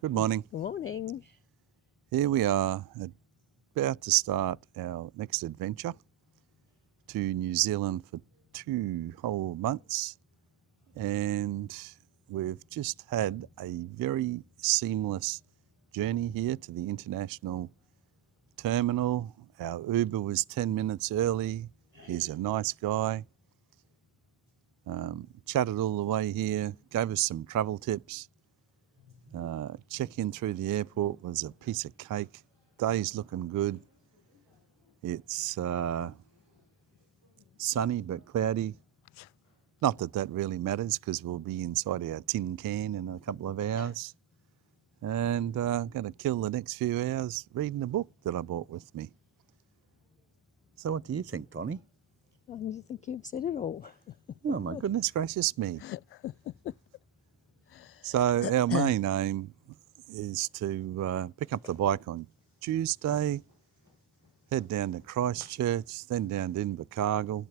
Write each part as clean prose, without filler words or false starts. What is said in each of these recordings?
Good morning. Good morning. Here we are about to start our next adventure to New Zealand for 2 whole months, and we've just had a very seamless journey here to the international terminal. Our Uber was 10 minutes early. He's a nice guy. Chatted all the way here, gave us some travel tips. Check-in through the airport was a piece of cake. Day's looking good. It's sunny but cloudy. Not that that really matters because we'll be inside our tin can in a couple of hours. And I'm going to kill the next few hours reading a book that I brought with me. So what do you think, Donnie? I think you've said it all. Oh my goodness gracious me. So our main aim is to pick up the bike on Tuesday, head down to Christchurch, then down to Invercargill,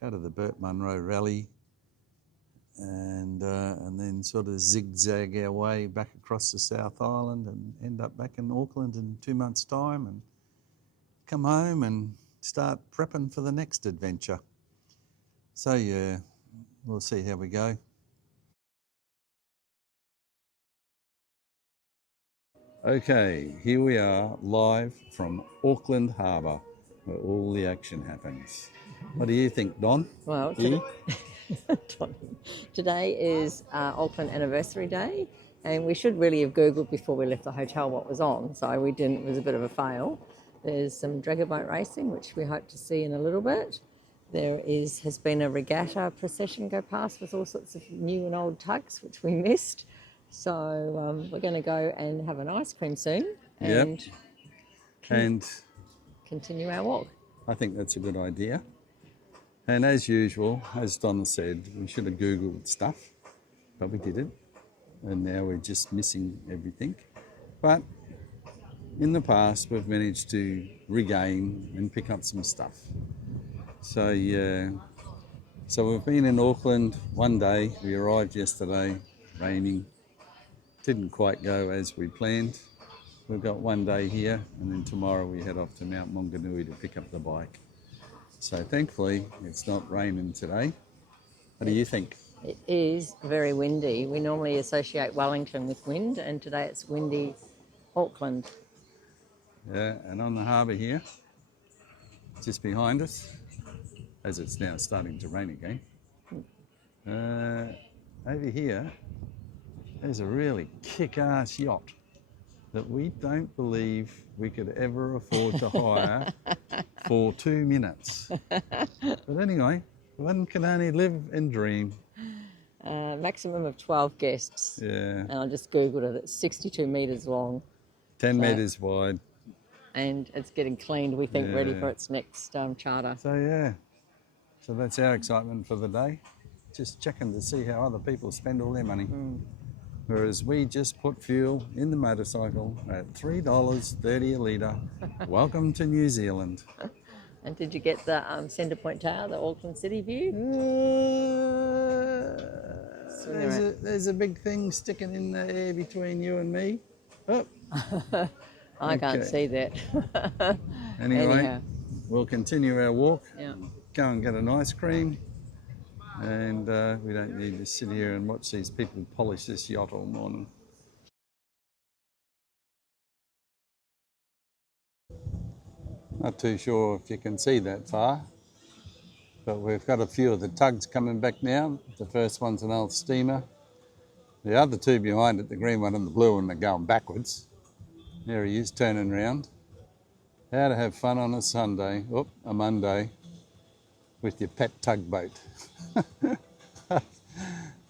go to the Burt Munro Rally, and then sort of zigzag our way back across the South Island and end up back in Auckland in 2 months' time and come home and start prepping for the next adventure. So yeah, we'll see how we go. Okay, here we are live from Auckland Harbour, where all the action happens. What do you think, Don? Well, today is Auckland Anniversary Day, and we should really have Googled before we left the hotel what was on, so we didn't. It was a bit of a fail. There's some dragger boat racing, which we hope to see in a little bit. There has been a regatta procession go past with all sorts of new and old tugs, which we missed. So we're going to go and have an ice cream soon and continue our walk. I think that's a good idea. And as usual, as Don said, we should have Googled stuff, but we didn't. And now we're just missing everything. But in the past, we've managed to regain and pick up some stuff. So yeah, so we've been in Auckland one day. We arrived yesterday, raining. Didn't quite go as we planned. We've got one day here, and then tomorrow we head off to Mount Maunganui to pick up the bike. So thankfully, it's not raining today. What do you think? It is very windy. We normally associate Wellington with wind, and today it's windy Auckland. Yeah, and on the harbour here, just behind us, as it's now starting to rain again, over here, there's a really kick-ass yacht that we don't believe we could ever afford to hire for 2 minutes. But anyway, one can only live and dream. Maximum of 12 guests. Yeah. And I just Googled it. It's 62 metres long. 10 metres wide. And it's getting cleaned, we think, ready for its next charter. So yeah, so that's our excitement for the day. Just checking to see how other people spend all their money. Whereas we just put fuel in the motorcycle at $3.30 a litre. Welcome to New Zealand. And did you get the centre point tower, the Auckland City view? There's a big thing sticking in the air between you and me. Oh. I can't see that. Anyway, we'll continue our walk. Yeah. Go and get an ice cream. And we don't need to sit here and watch these people polish this yacht all morning. Not too sure if you can see that far, but we've got a few of the tugs coming back now. The first one's an old steamer. The other two behind it, the green one and the blue one, are going backwards. There he is, turning round. How to have fun on a Sunday, a Monday, with your pet tugboat.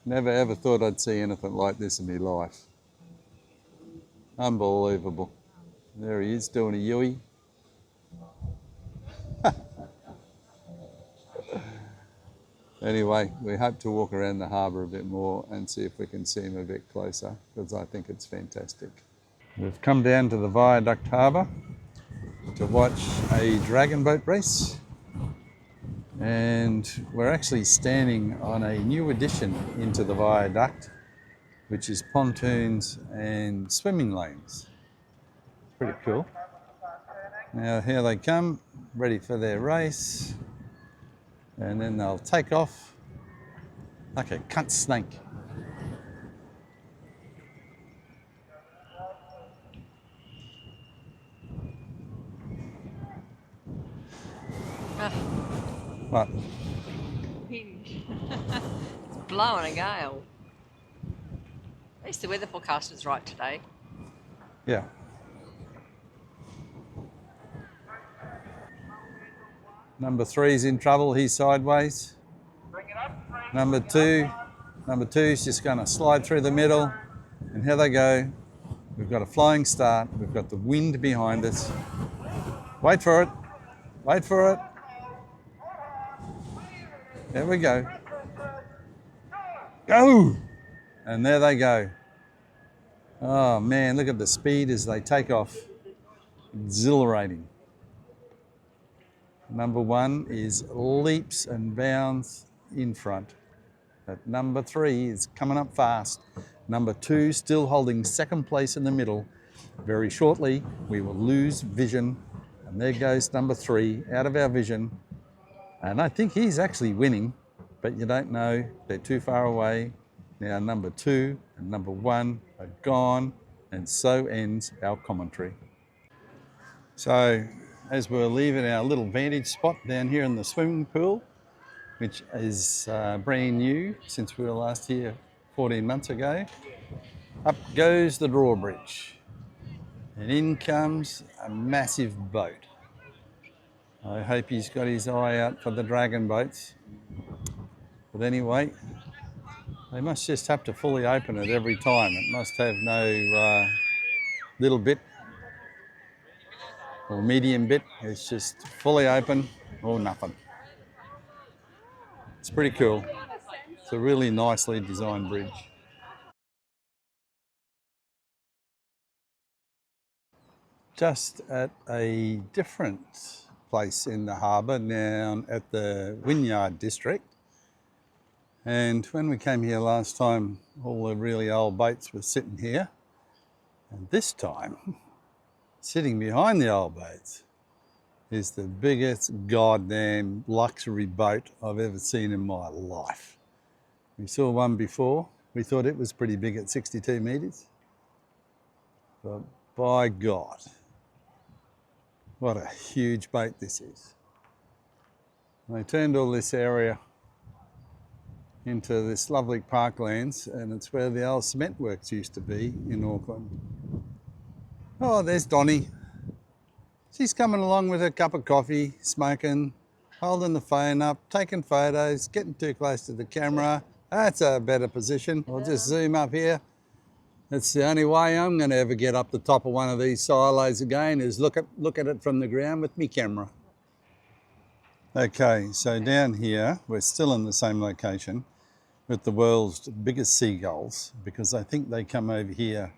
Never ever thought I'd see anything like this in my life. Unbelievable. There he is doing a Yui. Anyway, we hope to walk around the harbour a bit more and see if we can see him a bit closer, because I think it's fantastic. We've come down to the Viaduct Harbour to watch a dragon boat race. And we're actually standing on a new addition into the viaduct. which is pontoons and swimming lanes. Pretty cool. Now here they come, ready for their race, and then they'll take off like a cut snake. What? Wind. It's blowing a gale. At least the weather forecast is right today. Yeah. Number 3's in trouble, he's sideways. Number two's just going to slide through the middle, and here they go. We've got a flying start, we've got the wind behind us. Wait for it, wait for it. There we go. Go! And there they go. Oh man, look at the speed as they take off. Exhilarating. Number 1 is leaps and bounds in front. But number 3 is coming up fast. Number 2 still holding second place in the middle. Very shortly, we will lose vision. And there goes number 3 out of our vision. And I think he's actually winning, but you don't know. They're too far away. Now number 2 and number 1 are gone, and so ends our commentary. So as we're leaving our little vantage spot down here in the swimming pool, which is brand new since we were last here 14 months ago, up goes the drawbridge, and in comes a massive boat. I hope he's got his eye out for the dragon boats. But anyway, they must just have to fully open it every time. It must have no little bit or medium bit. It's just fully open or nothing. It's pretty cool. It's a really nicely designed bridge. Just at a different place in the harbour, down at the Wynyard district. And when we came here last time, all the really old boats were sitting here. And this time, sitting behind the old boats is the biggest goddamn luxury boat I've ever seen in my life. We saw one before. We thought it was pretty big at 62 metres. But by God, what a huge boat this is. They turned all this area into this lovely parklands, and it's where the old cement works used to be in Auckland. Oh, there's Donnie. She's coming along with her cup of coffee, smoking, holding the phone up, taking photos, getting too close to the camera. That's a better position. I'll just zoom up here. That's the only way I'm going to ever get up the top of one of these silos again, is look at it from the ground with me camera. Okay, so down here, we're still in the same location with the world's biggest seagulls, because I think they come over here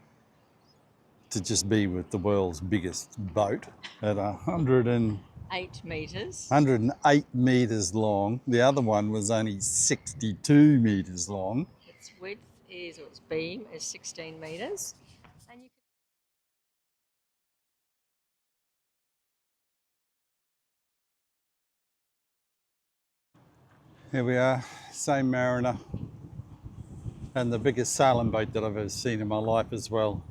to just be with the world's biggest boat at 8 metres. 108 metres long. The other one was only 62 metres long. Its width is, or its beam is 16 metres. And you Here we are, same mariner, and the biggest sailing boat that I've ever seen in my life as well.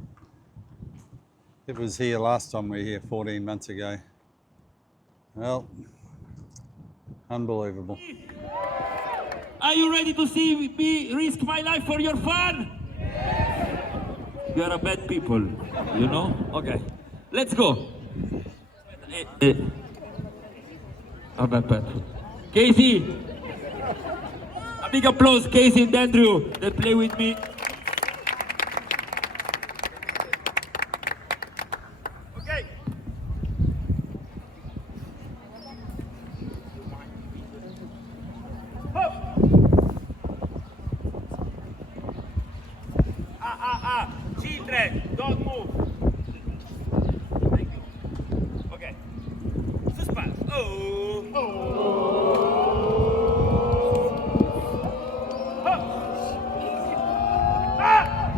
It was here last time we were here 14 months ago. Well, unbelievable. Are you ready to see me risk my life for your fun? You are a bad people, you know? Okay, let's go. I'm not bad. Casey! A big applause, Casey and Andrew, that play with me. Okay. Children, don't move. Thank you. Okay. Suspense. Ah!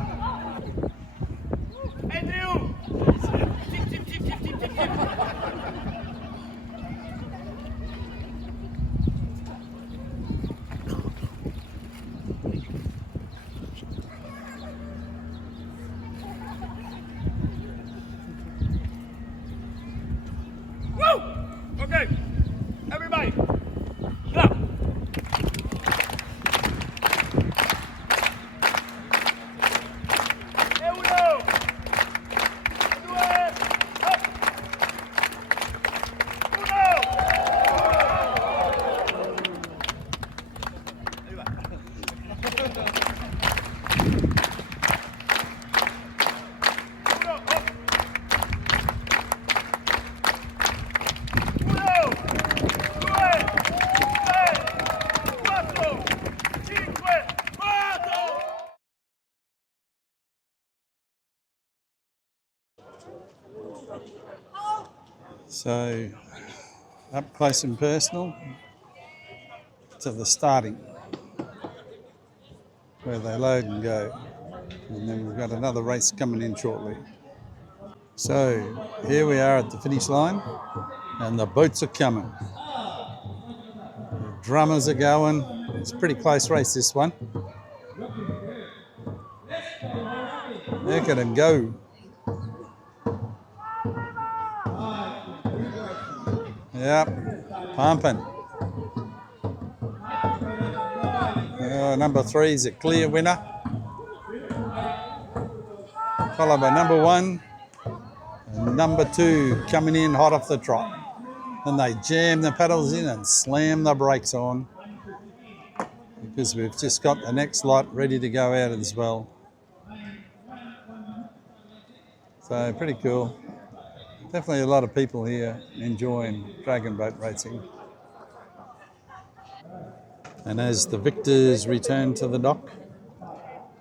So up close and personal to the starting, where they load and go. And then we've got another race coming in shortly. So here we are at the finish line, and the boats are coming. The drummers are going. It's a pretty close race, this one. Look at them go. Yep, pumping. Number 3 is a clear winner, followed by number 1 and number 2 coming in hot off the trot. And they jam the pedals in and slam the brakes on, because we've just got the next lot ready to go out as well. So pretty cool. Definitely a lot of people here enjoying dragon boat racing. And as the victors return to the dock,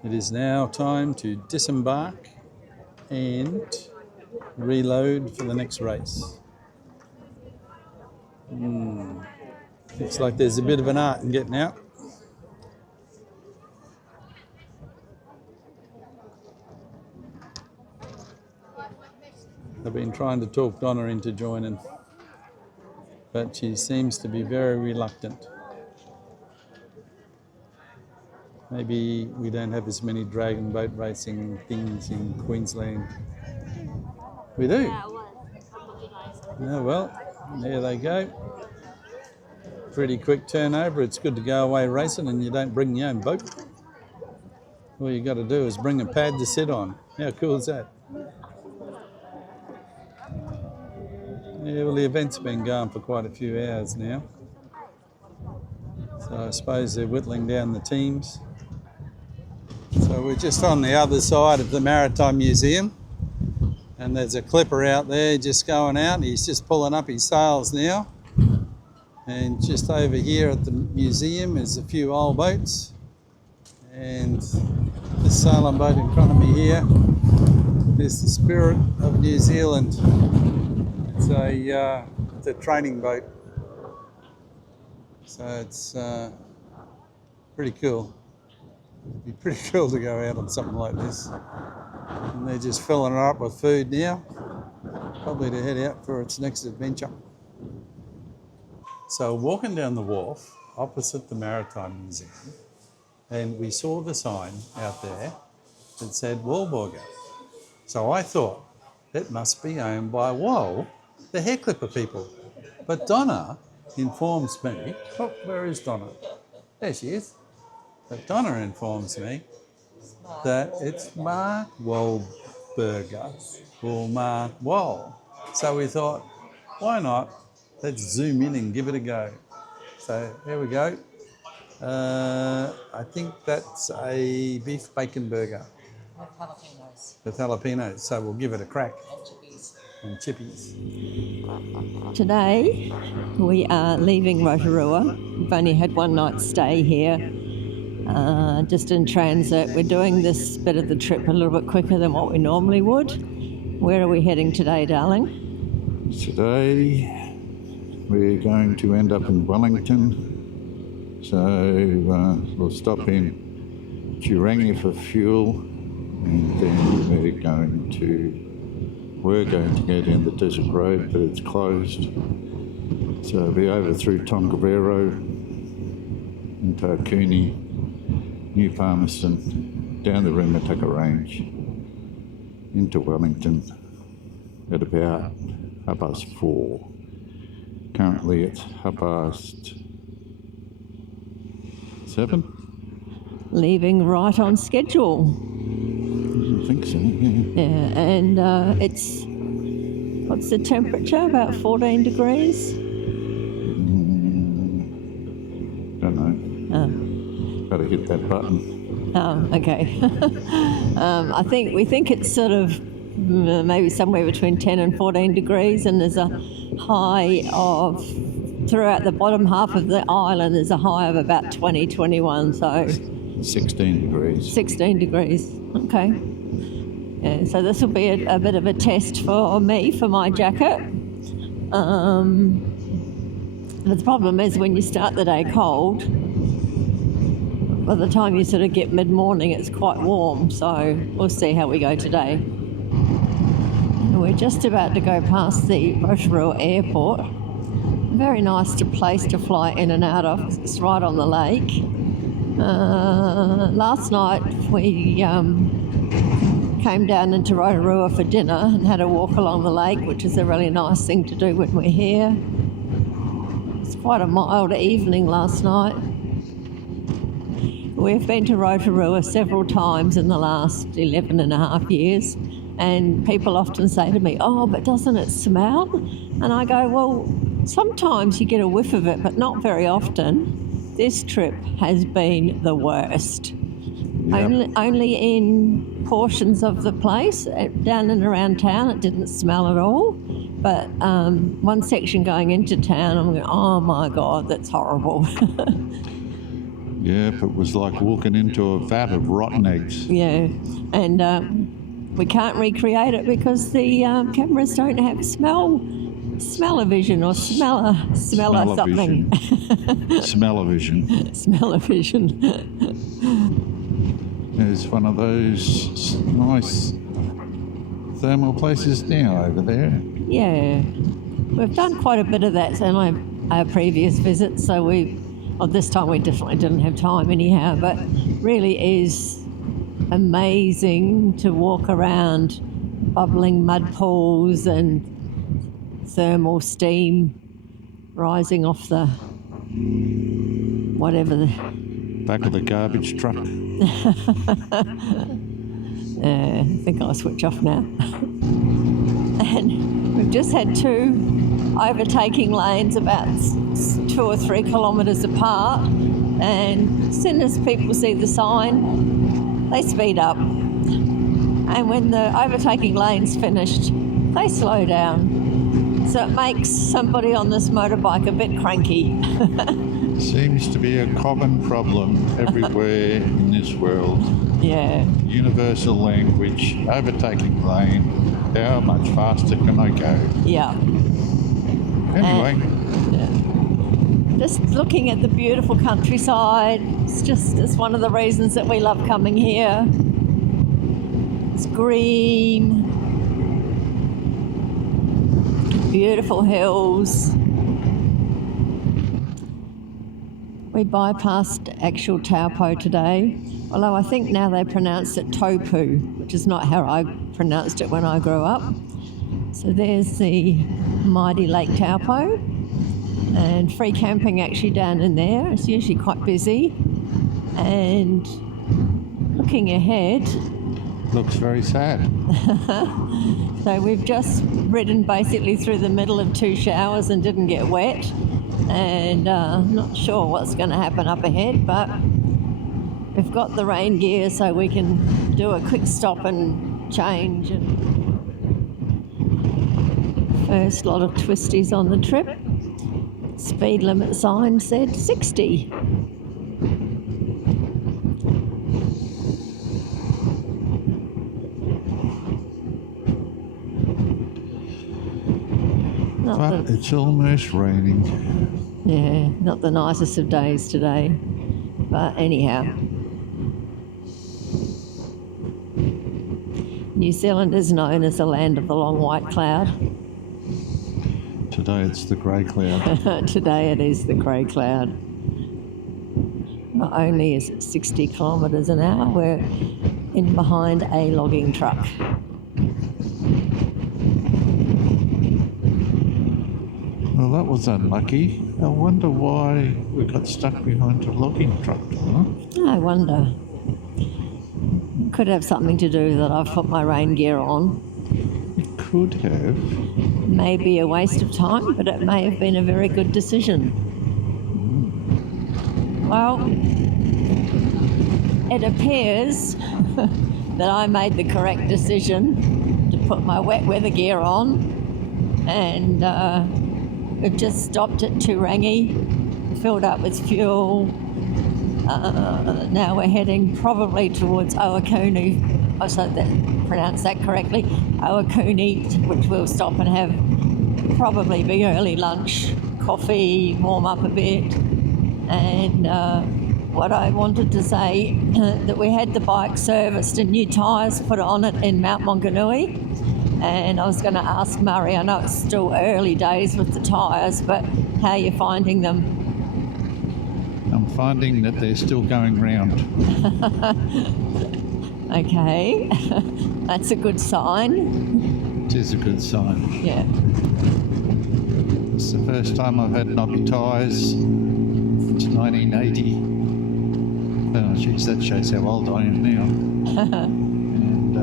it is now time to disembark and reload for the next race. Looks like there's a bit of an art in getting out. I've been trying to talk Donna into joining, but she seems to be very reluctant. Maybe we don't have as many dragon boat racing things in Queensland. We do? Yeah, it was. Oh, well, there they go. Pretty quick turnover. It's good to go away racing and you don't bring your own boat. All you got to do is bring a pad to sit on. How cool is that? Yeah, well, the event's been going for quite a few hours now. So I suppose they're whittling down the teams. So we're just on the other side of the Maritime Museum, and there's a clipper out there just going out. He's just pulling up his sails now. And just over here at the museum is a few old boats. And this sailing boat in front of me here is the Spirit of New Zealand. It's a training boat. So it's pretty cool. It'd be pretty cool to go out on something like this. And they're just filling it up with food now, probably to head out for its next adventure. So walking down the wharf opposite the Maritime Museum, and we saw the sign out there that said Wahlburger. So I thought it must be owned by the hair clipper people. But Donna informs me, oh, where is Donna? There she is. But Donna informs me that it's Mark Wahlburger, or Mark Wall. So we thought, why not? Let's zoom in and give it a go. So here we go. I think that's a beef bacon burger. With jalapenos. With jalapenos. So we'll give it a crack. And chippies. And chippies. Today we are leaving Rotorua. We've only had one night stay here, just in transit. We're doing this bit of the trip a little bit quicker than what we normally would. Where are we heading today, darling? Today we're going to end up in Wellington, so we'll stop in Turangi for fuel, and then we're going to go down the desert road, but it's closed, so we'll be over through Tongariro, into Okuni, New Palmerston, down the Rumataka Range, into Wellington at about 4:30. Currently it's 7:30. Leaving right on schedule. I think so, yeah. Yeah, and it's, what's the temperature? About 14 degrees? Don't know. Got to hit that button. Oh, okay. We think it's sort of maybe somewhere between 10 and 14 degrees, and there's a high of, throughout the bottom half of the island, there's a high of about 20, 21, so... 16 degrees. 16 degrees, okay. Yeah, so this will be a bit of a test for me, for my jacket. But the problem is when you start the day cold, by the time you sort of get mid-morning, it's quite warm. So we'll see how we go today. And we're just about to go past the Rotorua Airport. Very nice place to fly in and out of. It's right on the lake. Last night we came down into Rotorua for dinner and had a walk along the lake, which is a really nice thing to do when we're here. It's quite a mild evening last night. We've been to Rotorua several times in the last 11 and a half years, and people often say to me, "Oh, but doesn't it smell?" And I go, well, sometimes you get a whiff of it, but not very often. This trip has been the worst. Yep. Only in portions of the place, down and around town, it didn't smell at all. But one section going into town, I'm going, oh my God, that's horrible. Yeah, it was like walking into a vat of rotten eggs. Yeah, and we can't recreate it because the cameras don't have smell-o-vision or smeller something. Smell-o-vision. Smell-o-vision. There's one of those nice thermal places now over there. Yeah, we've done quite a bit of that in our previous visits, so this time we definitely didn't have time anyhow, but really is amazing to walk around bubbling mud pools and thermal steam rising off the Back of the garbage truck. I think I'll switch off now. And we've just had two overtaking lanes about 2 or 3 kilometres apart, and as soon as people see the sign, they speed up. And when the overtaking lane's finished, they slow down. So it makes somebody on this motorbike a bit cranky. Seems to be a common problem everywhere in this world. Yeah. Universal language, overtaking lane, how much faster can I go? Yeah. Anyway. Just looking at the beautiful countryside, it's one of the reasons that we love coming here. It's green, beautiful hills. We bypassed actual Taupo today, although I think now they pronounce it Taupu, which is not how I pronounced it when I grew up. So there's the mighty Lake Taupo, and free camping actually down in there. It's usually quite busy. And looking ahead, Looks very sad. so we've just ridden basically through the middle of 2 showers and didn't get wet. And not sure what's going to happen up ahead, but we've got the rain gear so we can do a quick stop and change. And first lot of twisties on the trip. Speed limit sign said 60. But it's almost raining. Yeah, not the nicest of days today. But anyhow. New Zealand is known as the land of the long white cloud. Today it's the grey cloud. Today it is the grey cloud. Not only is it 60 kilometres an hour, we're in behind a logging truck. Well, that was unlucky. I wonder why we got stuck behind a logging truck, huh? I wonder. Could have something to do that I've put my rain gear on. Could have. Maybe a waste of time, but it may have been a very good decision. Well, it appears that I made the correct decision to put my wet weather gear on, and we've just stopped at Turangi, filled up with fuel. Now we're heading probably towards Owakuni, I pronounce that correctly, Owakuni, which we'll stop and have probably be early lunch, coffee, warm up a bit. And what I wanted to say, that we had the bike serviced and new tyres put on it in Mount Maunganui. And I was going to ask Murray, I know it's still early days with the tyres, but how are you finding them? I'm finding that they're still going round. Okay, that's a good sign. It is a good sign. Yeah. It's the first time I've had knoppy tyres since 1980. Oh, geez, that shows how old I am now. And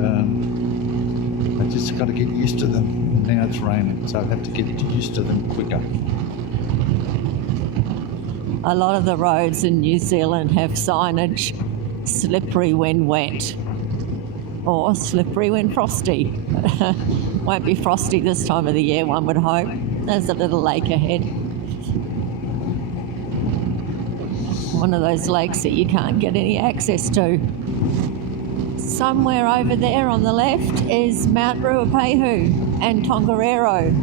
I just got to get used to them. And now it's raining, so I have to get used to them quicker. A lot of the roads in New Zealand have signage, slippery when wet, or slippery when frosty. Won't be frosty this time of the year, one would hope. There's a little lake ahead. One of those lakes that you can't get any access to. Somewhere over there on the left is Mount Ruapehu and Tongariro,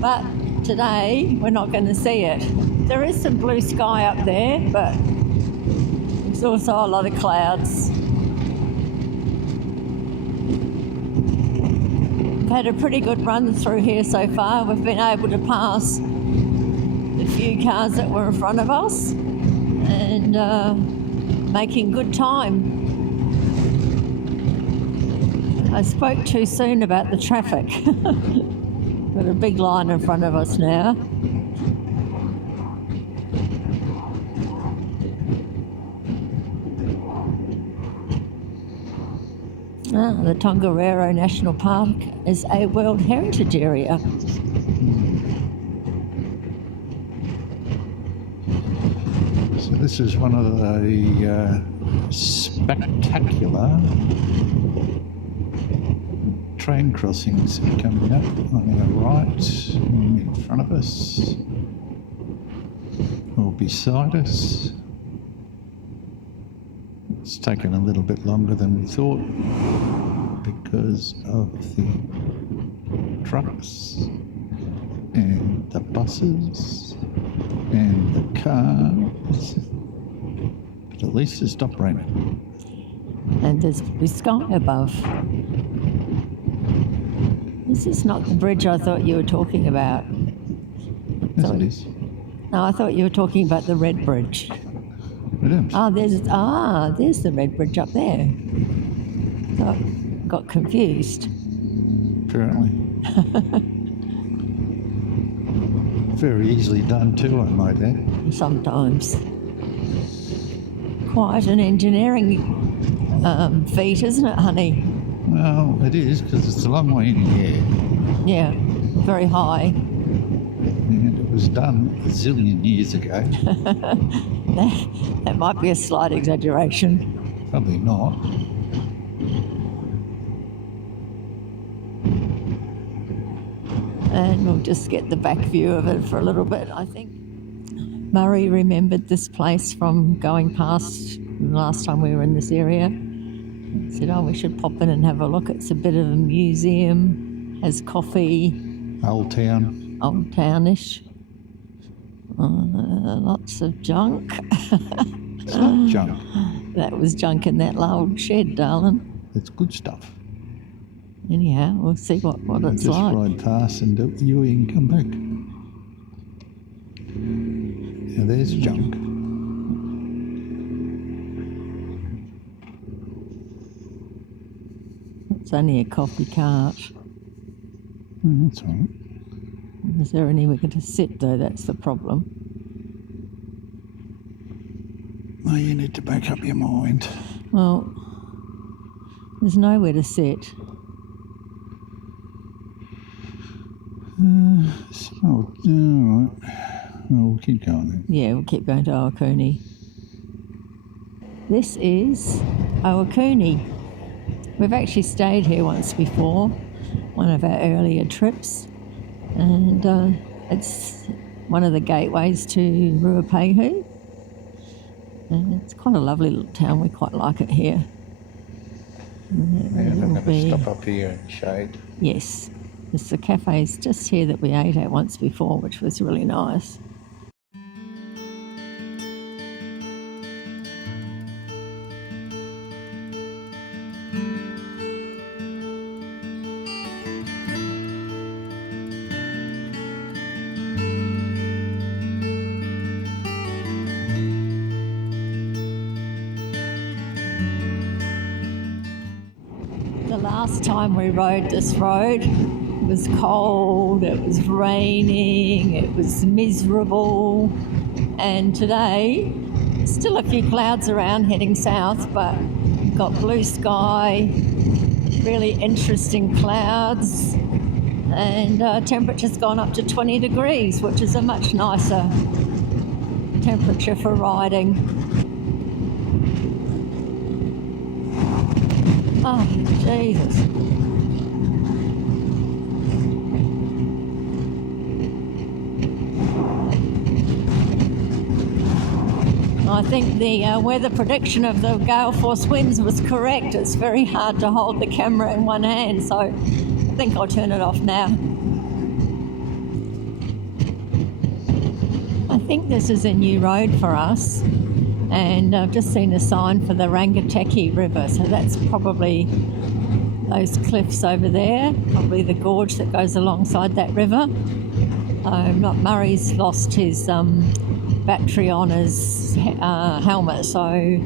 but today we're not going to see it. There is some blue sky up there, but there's also a lot of clouds. We've had a pretty good run through here so far. We've been able to pass the few cars that were in front of us and making good time. I spoke too soon about the traffic. Got a big line in front of us now. The Tongariro National Park is a World Heritage Area. So this is one of the spectacular train crossings coming up on our right, in front of us, or beside us. It's taken a little bit longer than we thought because of the trucks and the buses and the cars. But at least it stopped raining. And there's blue sky above. This is not the bridge I thought you were talking about. Yes, it is. No, I thought you were talking about the red bridge. It is. There's the red bridge up there. Got confused. Apparently. Very easily done too, I might add. Sometimes. Quite an engineering feat, isn't it, honey? Well, it is, because it's a long way in the air. Yeah, very high. And it was done a zillion years ago. That might be a slight exaggeration. Probably not. And we'll just get the back view of it for a little bit, I think. Murray remembered this place from going past last time we were in this area. He said, we should pop in and have a look. It's a bit of a museum, has coffee. Old town. Old townish. Lots of junk. It's not junk. That was junk in that old shed, darling. It's good stuff. Anyhow, we'll see what it's just like. Ride past and do you and come back. Now there's junk. It's only a coffee cart. That's all right. Is there anywhere to sit though? That's the problem. Well, you need to make up your mind. Well, there's nowhere to sit. We'll keep going then. Yeah, we'll keep going to Awakuni. This is Awakuni. We've actually stayed here once before, one of our earlier trips, and it's one of the gateways to Ruapehu. And it's quite a lovely little town. We quite like it here. Yeah, I'm going to stop up here in shade. Yes. There's the cafes just here that we ate at once before, which was really nice. The last time we rode this road, it was cold, it was raining, it was miserable, and today still a few clouds around heading south, but we've got blue sky, really interesting clouds, and temperature's gone up to 20 degrees, which is a much nicer temperature for riding. Oh, Jesus. I think the weather prediction of the gale force winds was correct. It's very hard to hold the camera in one hand, so I think I'll turn it off now. I think this is a new road for us. And I've just seen a sign for the Rangitikei River, so that's probably those cliffs over there, probably the gorge that goes alongside that river. Murray's lost his battery on his helmet, so I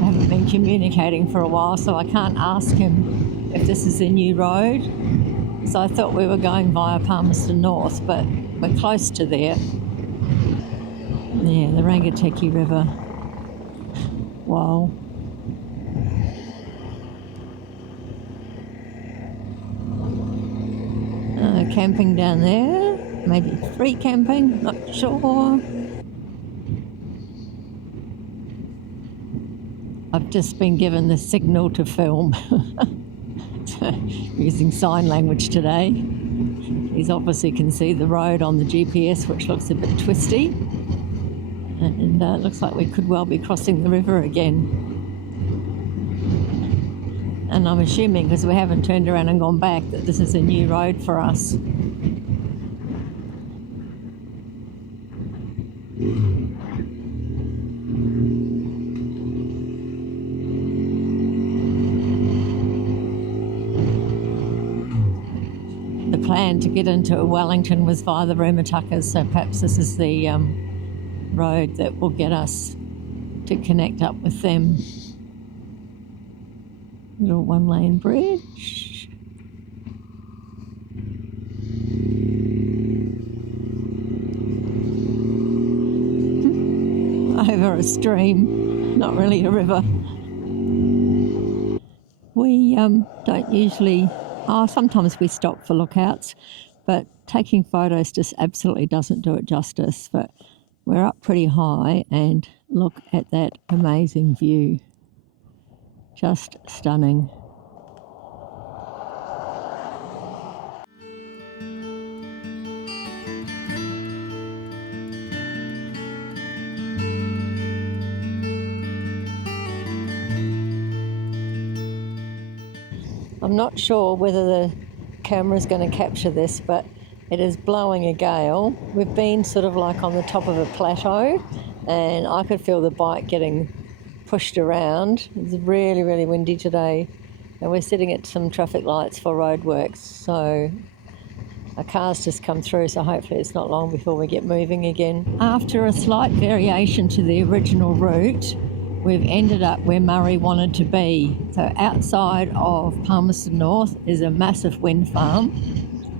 haven't been communicating for a while, so I can't ask him if this is a new road. So I thought we were going via Palmerston North, but we're close to there. Yeah, the Rangitikei River. Wow. Camping down there, maybe free camping, not sure. I've just been given the signal to film. Using sign language today. He's obviously can see the road on the GPS, which looks a bit twisty. And it looks like we could well be crossing the river again. And I'm assuming, because we haven't turned around and gone back, that this is a new road for us. The plan to get into Wellington was via the Rumatukas, so perhaps this is the road that will get us to connect up with them. Little one-lane bridge. Over a stream, not really a river. We don't usually, sometimes we stop for lookouts, but taking photos just absolutely doesn't do it justice. But we're up pretty high and look at that amazing view. Just stunning. I'm not sure whether the camera's going to capture this, but it is blowing a gale. We've been sort of like on the top of a plateau, and I could feel the bike getting pushed around. It's really, really windy today, and we're sitting at some traffic lights for roadworks, so a car's just come through, so hopefully it's not long before we get moving again. After a slight variation to the original route, we've ended up where Murray wanted to be. So outside of Palmerston North is a massive wind farm.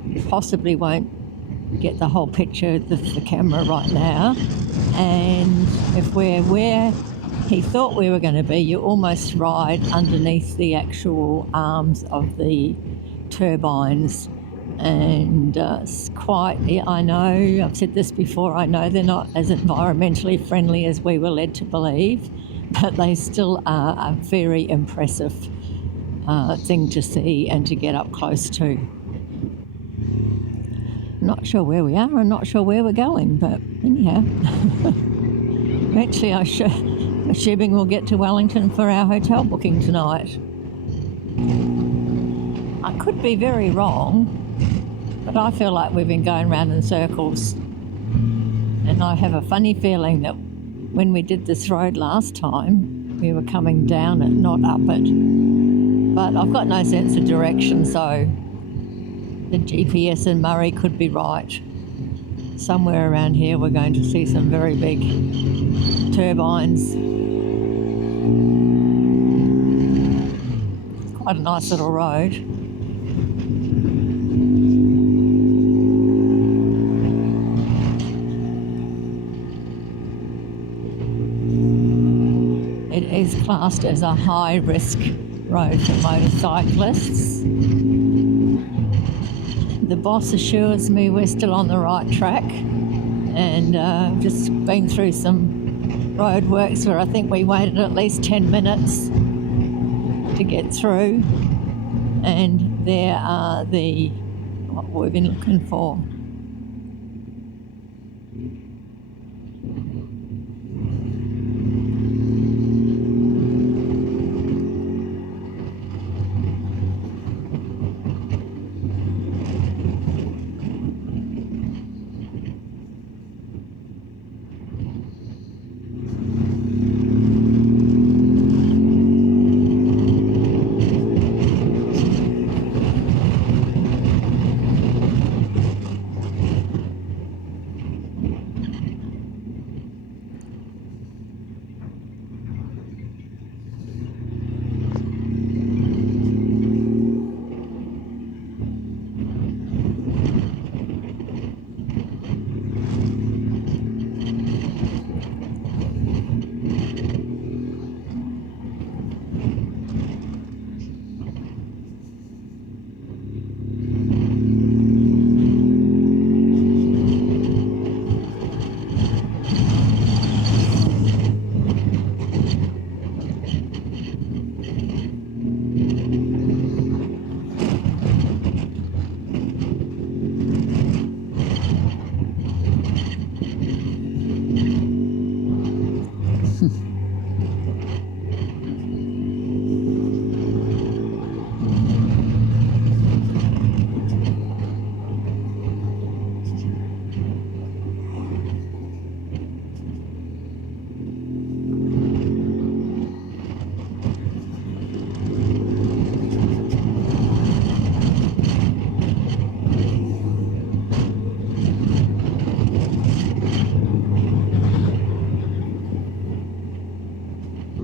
You possibly won't get the whole picture with the camera right now, and if we're where he thought we were going to be, you almost ride underneath the actual arms of the turbines, and it's quite, I know, I've said this before, I know they're not as environmentally friendly as we were led to believe, but they still are a very impressive thing to see and to get up close to. Not sure where we are, I'm not sure where we're going, but anyhow. Eventually assuming we'll get to Wellington for our hotel booking tonight. I could be very wrong, But I feel like we've been going round in circles. And I have a funny feeling that when we did this road last time, we were coming down it, not up it. But I've got no sense of direction, so the GPS in Murray could be right. Somewhere around here we're going to see some very big turbines. Quite a nice little road. It is classed as a high-risk road for motorcyclists. The boss assures me we're still on the right track, and just been through some roadworks where I think we waited at least 10 minutes to get through, and there are what we've been looking for.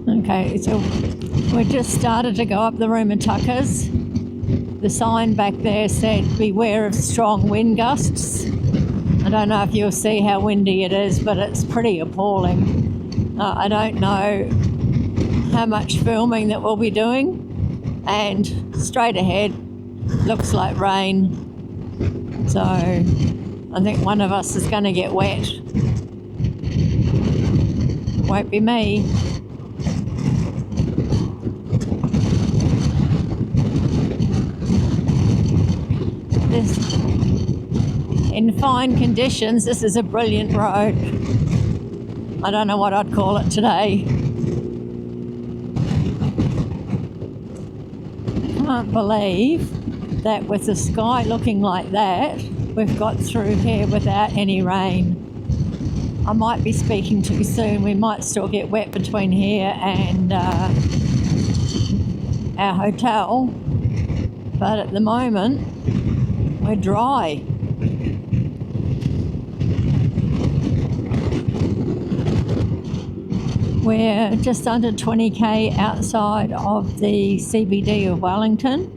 Okay, so we just started to go up the Rumatukas. The sign back there said, beware of strong wind gusts. I don't know if you'll see how windy it is, but it's pretty appalling. I don't know how much filming that we'll be doing, and straight ahead looks like rain. So I think one of us is going to get wet. Won't be me. In fine conditions, this is a brilliant road. I don't know what I'd call it today. I can't believe that with the sky looking like that, we've got through here without any rain. I might be speaking too soon. We might still get wet between here and our hotel, but at the moment we're dry. We're just under 20k outside of the CBD of Wellington.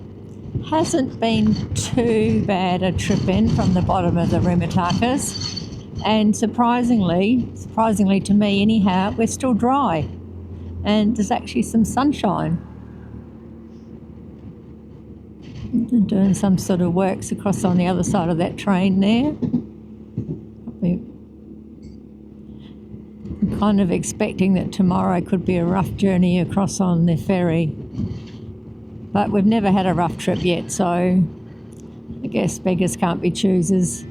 Hasn't been too bad a trip in from the bottom of the Rumatukas, and surprisingly to me anyhow, we're still dry, and there's actually some sunshine. They're doing some sort of works across on the other side of that train there. I'm kind of expecting that tomorrow could be a rough journey across on the ferry. But we've never had a rough trip yet, so I guess beggars can't be choosers.